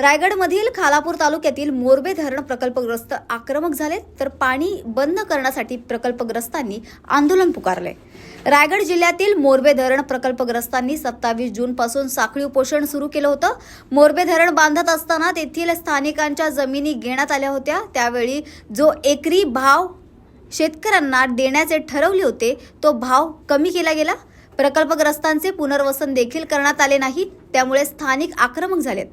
रायगडमधील खालापूर तालुक्यातील मोरबे धरण प्रकल्पग्रस्त आक्रमक झाले तर पाणी बंद करण्यासाठी प्रकल्पग्रस्तांनी आंदोलन पुकारले. रायगड जिल्ह्यातील मोरबे धरण प्रकल्पग्रस्तांनी सत्तावीस जून पासून साखळी उपोषण सुरू केलं होतं. मोरबे धरण बांधत असताना तेथील स्थानिकांच्या जमिनी घेण्यात आल्या होत्या. त्यावेळी जो एकरी भाव शेतकऱ्यांना देण्याचे ठरवले होते तो भाव कमी केला गेला. प्रकल्पग्रस्तांचे पुनर्वसन देखील करण्यात आले नाही त्यामुळे स्थानिक आक्रमक झालेत.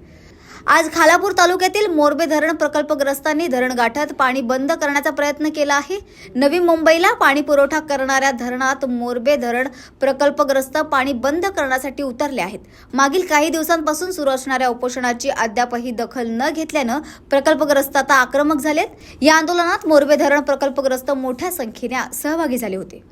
आज खालापूर तालुक्यातील मोरबे धरण प्रकल्पग्रस्तांनी धरण गाठत पाणी बंद करण्याचा प्रयत्न केला आहे. नवी मुंबईला पाणी पुरवठा करणाऱ्या धरणात मोरबे धरण प्रकल्पग्रस्त पाणी बंद करण्यासाठी उतरले आहेत. मागील काही दिवसांपासून सुरू असणाऱ्या उपोषणाची अद्यापही दखल न घेतल्यानं प्रकल्पग्रस्त आता आक्रमक झालेत. या आंदोलनात मोरबे धरण प्रकल्पग्रस्त मोठ्या संख्येने सहभागी झाले होते.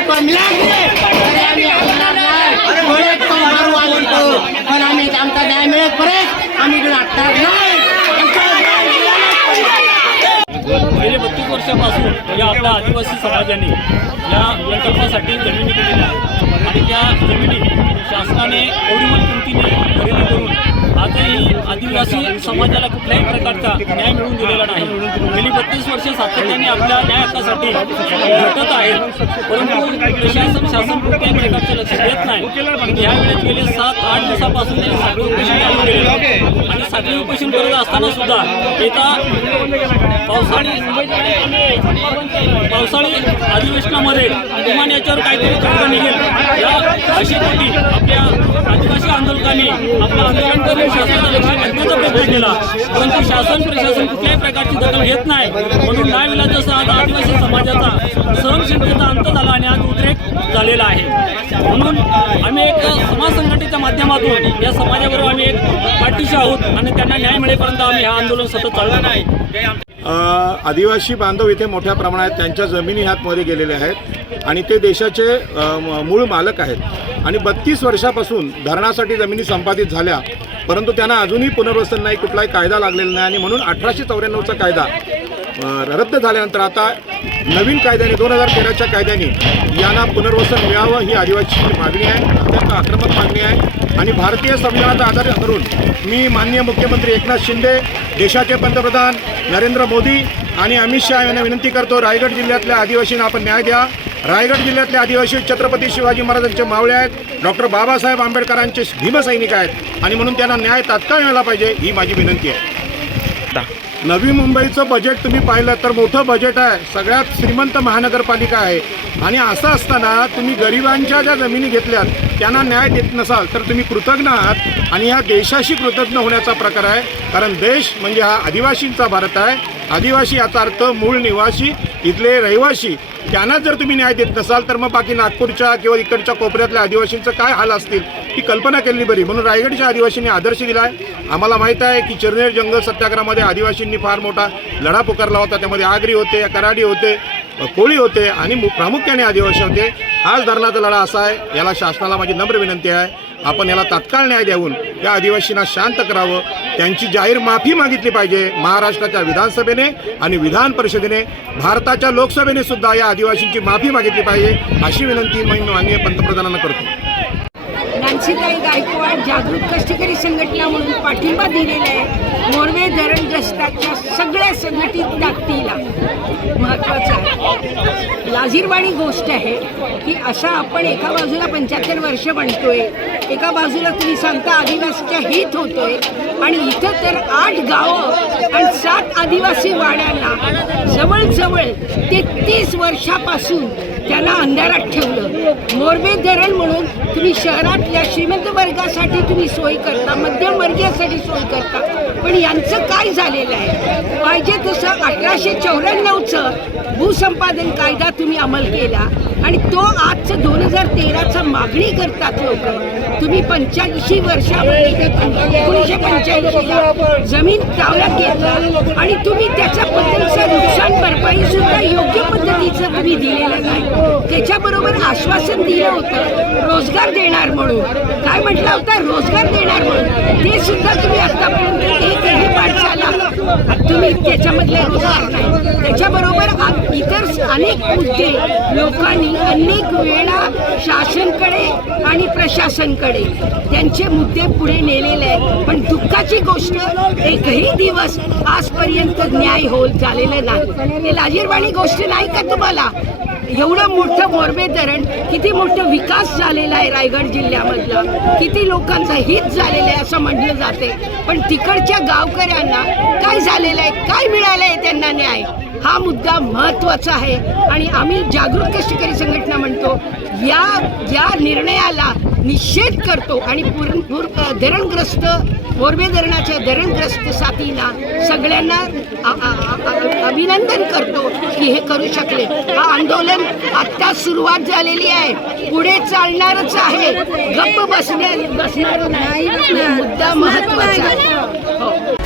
पाठवा पण मारू आम्ही तो. पण आम्ही आमचा न्याय मिळेपर्यंत आम्ही हटणार नाही. आमचा न्याय मिळालाच गेले बत्तीस वर्षापासून या आपल्या आदिवासी समाजाने या प्रकल्पासाठी जमिनी दिलेल्या आणि त्या जमिनी शासनाने एवढी किमतीने आदिवासी समाजाला कुठल्याही प्रकारचा न्याय मिळवून दिलेला नाही. गेली बत्तीस वर्ष सातत्याने आपल्या न्याय हक्कासाठी झटत आहे. परंतु प्रशासन शासन कुठल्याही प्रकारचं लक्ष देत नाही. यावेळेस गेले सात आठ दिवसापासून साखळी उपोषण चालू केलेलं आणि साखळी उपोषण करत असताना सुद्धा येता पावसाळी पावसाळी अधिवेशनामध्ये किमान याच्यावर काहीतरी तोडगा निघेल. या अशी आपल्या आदिवासी आंदोलकांनी आपलं आंदोलन करून शासनाला लक्ष वेधण्याचा प्रयत्न केला. परंतु शासन प्रशासन कुठल्याही प्रकारची दखल घेत नाही. म्हणून नाही विला जसं आज आदिवासी समाजाचा सहनशीलतेचा अंत झाला आणि आज उद्रेक झालेला आहे. म्हणून आम्ही एक समाज संघटनेच्या माध्यमातून या समाजाबरोबर आम्ही एक पाठीशी आहोत आणि त्यांना न्याय मिळेपर्यंत आम्ही हे आंदोलन सतत चालणार नाही आदिवासी बांधव इथे मोठ्या प्रमाणात त्यांच्या जमिनी ह्यातमध्ये गेलेल्या आहेत. आणि ते देशाचे म- मूळ मालक आहेत. आणि बत्तीस वर्षापासून धरणासाठी जमिनी संपादित झाल्या परंतु त्यांना अजूनही पुनर्वसन नाही कुठलाही कायदा लागलेला नाही. आणि म्हणून अठराशे चौऱ्याण्णवचा कायदा रद्द झाल्यानंतर आता नवीन कायद्याने दोन हजार तेराच्या कायद्याने यांना पुनर्वसन मिळावं ही आदिवासीची मागणी आहे अत्यंत आक्रमक मागणी आहे. आणि भारतीय संविधानाचा आधार धरून मी माननीय मुख्यमंत्री एकनाथ शिंदे देशाचे पंतप्रधान नरेंद्र मोदी आणि अमित शहा यांना विनंती करतो रायगड जिल्ह्यातल्या आदिवासींना आपण न्याय द्या. रायगड जिल्ह्यातले आदिवासी छत्रपती शिवाजी महाराजांचे मावळे आहेत. डॉक्टर बाबासाहेब आंबेडकरांचे भीमसैनिक आहेत. आणि म्हणून त्यांना न्याय तात्काळ मिळाला पाहिजे ही माझी विनंती आहे. नवी मुंबईचं बजेट तुम्ही पाहिलं तर मोठं बजेट आहे. सगळ्यात श्रीमंत महानगरपालिका आहे. आणि असं असताना तुम्ही गरिबांच्या ज्या जमिनी घेतल्यात त्यांना न्याय देत नसाल तर तुम्ही कृतज्ञ आहात. आणि ह्या देशाशी कृतज्ञ होण्याचा प्रकार आहे. कारण देश म्हणजे हा आदिवासींचा भारत आहे. आदिवासी याचा अर्थ मूळ निवासी इथले रहिवासी. त्यांना जर तुम्ही न्याय देत नसाल तर मग बाकी नागपूरच्या किंवा इकडच्या कोपऱ्यातल्या आदिवासींचं काय हाल असतील ही कल्पना केली बरी. म्हणून रायगडच्या आदिवासींनी आदर्श दिला आहे आम्हाला माहीत आहे की चिरनेर जंगल सत्याग्रहामध्ये आदिवासींनी फार मोठा लढा पुकारला होता. त्यामध्ये आगरी होते कराडी होते कोळी होते आणि मु- प्रामुख्याने आदिवासी होते. हाच धरणाचा लढा असा आहे. याला शासनाला माझी नम्र विनंती आहे. आपण याला तात्काळ न्याय देऊन या आदिवासींना शांत करावं. त्यांची जाहीर माफी मागितली पाहिजे महाराष्ट्राच्या विधानसभेने आणि विधान परिषदेने. भारताच्या लोकसभेने सुद्धा या आदिवासींची माफी मागितली पाहिजे अशी विनंती मी माननीय पंतप्रधानांना करतो. नानसीताई गायकवाड जागृत कष्टकरी संघटना म्हणून पाठिंबा दिलेला आहे. मोरवे धरणग्रस्ताच्या सगळ्या संघटित ताकदीला महत्त्वाचं आहे. लाजीरवाणी गोष्ट आहे की असा आपण एका बाजूला पंच्याहत्तर वर्ष म्हणतोय एका बाजूला तुम्ही सांगता आदिवासीच्या हित होतोय आणि इथं तर आठ गावं आणि सात आदिवासी वाड्यांना जवळजवळ तेहतीस वर्षापासून त्यांना अंधारात ठेवलं. मोरबे धरण म्हणून तुम्ही शहरातल्या श्रीमंत वर्गासाठी तुम्ही सोय करता मध्यम वर्गीयासाठी सोय करता. पण यांचं काय झालेलं आहे? पाहिजे तसं अठराशे चौऱ्याण्णवचं भूसंपादन कायदा तुम्ही अंमल केला आणि तो आजचं दोन हजार तेराचं मागणी करतात लोक. तुम्ही पंच्याऐंशी वर्षामध्ये एकोणीसशे पंच्याऐंशीला जमीन तावल्यात घेतला आणि तुम्ही त्याच्याबद्दलचं नुकसान भरपाई सुद्धा योग्य पद्धतीचं तुम्ही दिलेलं नाही. त्याच्याबरोबर आश्वासन दिलं होतं रोजगार देणार म्हणून. काय म्हटलं होतं? रोजगार देणार म्हणून. ते सुद्धा तुम्ही आतापर्यंत एकही पाठशाला तुम्ही त्याच्यामधले रोजगार नाही. त्याच्याबरोबर इतर अनेक मुद्दे लोकांनी अनेक वेळा शासनकडे आणि प्रशासनकडे त्यांचे मुद्दे पुढे नेलेले आहेत. पण दुःखाची गोष्ट एकही दिवस आजपर्यंत न्याय होत झालेला नाही. हे लाजीरवाणी गोष्ट नाही का तुम्हाला? एवढं मोठं मोरबे धरण किती मोठं विकास झालेला आहे रायगड जिल्ह्यामधला किती लोकांचं हित झालेलं आहे असं म्हटलं जाते. पण तिकडच्या गावकऱ्यांना काय झालेलं आहे काय मिळालं आहे त्यांना न्याय? हा मुद्दा महत्त्वाचा आहे. आणि आम्ही जागृत कष्टकरी संघटना म्हणतो? या या निर्णयाला निषेध करतो आणि पूर्ण पूर धरणग्रस्त मोरबे धरणाच्या धरणग्रस्त साथीला सगळ्यांना अभिनंदन करतो की हे करू शकले. हा आंदोलन आत्ता सुरुवात झालेली आहे. पुढे चालणारच आहे. गप्प बसण्या बसणार नाही. मुद्दा महत्त्वाचा